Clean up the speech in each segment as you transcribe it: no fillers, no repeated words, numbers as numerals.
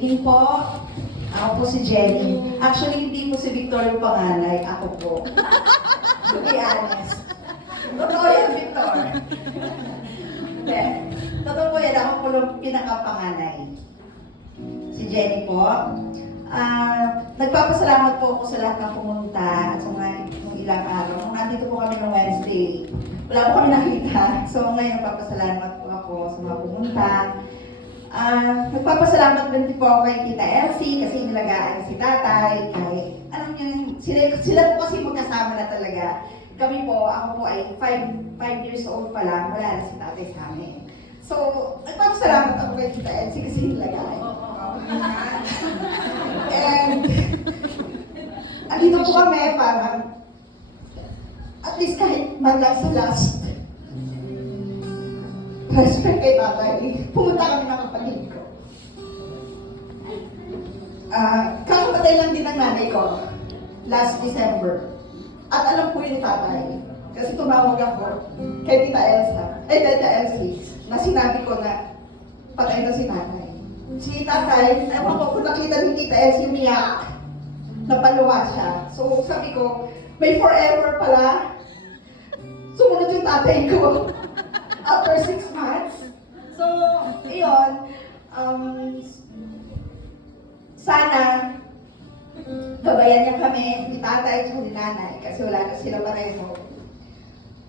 evening po. Ako po si Jenny. Actually, hindi po si Victor yung panganay. Ako po. To be honest. Totoo yan, Victor. Hindi. Totoo po yan. Ako po yung pinakapanganay. Si Jenny po. Nagpapasalamat po ako sa lahat ng pumunta sa mga ilang araw. Kung nandito po kami ng Wednesday, wala po kami nakita. So ngayon, nagpapasalamat po ako sa mga pumunta. Nagpapasalamat din po ako kay Tita Elsie kasi nilagaan si tatay. Kahit, alam niyo, sila po kasi magkasama na talaga. Kami po, ako po ay 5 years old pa lang, wala na si tatay sa amin. So, nagpapasalamat ako kay Tita Elsie kasi nilagaan. And, andito po kami para at least kahit man lang sa last respect kay tatay, pumunta kami ng kapatid ko. Kakapatay lang din ng nanay ko last December. At alam po yun ni tatay. Kasi tumawag ako kay Tita Elsie, na sinabi ko na patay na si nanay. Si tatay, ewan ko kung nakita ni Tita Elsie umiyak, napaluwa siya. So sabi ko, may forever pala. Sumunod yung tatay ko. After 6 months. So, iyon, sana gabayan niya kami ni tatay at ni nanay kasi wala na sila pareho.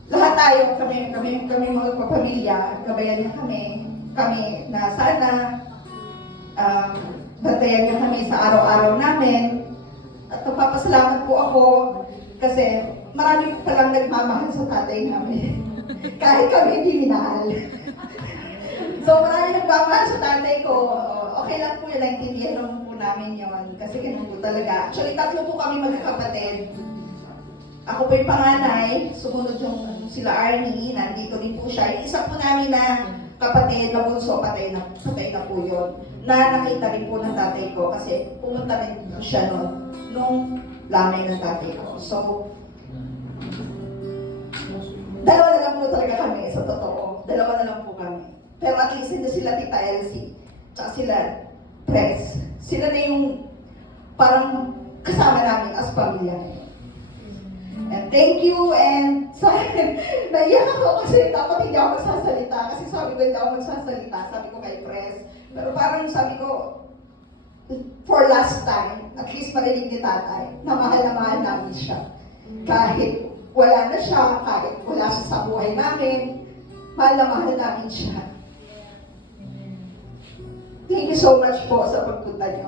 Lahat tayo, kami mga kapamilya, gabayan niya kami na sana bantayan niya kami sa araw-araw namin. At nagpapasalamat po ako kasi marami palang nagmamahal sa tatay namin. Kahit kami hindi minahal. So marami nagmamahal sa tatay ko. Okay lang po yun, naintindihan naman po namin yun. Kasi ganun po talaga. Actually, 3 po kami magkakapatid. Ako po yung panganay, sumunod yung sila Arnie, nandito rin po siya. Yung isa po namin na kapatid na bunso, patay na po yun. Na nakita rin po ng tatay ko kasi pumunta rin po siya nung lamay ng tatay ko. So, dalawa na lang po talaga kami, sa totoo. Dalawa na lang po kami. Pero at least hindi sila Tita Elsie, tsaka sila Pres. Sila na yung parang kasama namin as pamilya. And thank you, and naiyak ako kasi dapat hindi ako magsasalita. Kasi sabi ko hindi ako magsasalita, sabi ko kay Pres. Pero parang sabi ko, for last time, at least marinig ni tatay, na mahal namin siya. Kahit wala na siya, kahit wala siya sa buhay namin, mahal namin siya. Thank you so much po sa pagpunta niyo.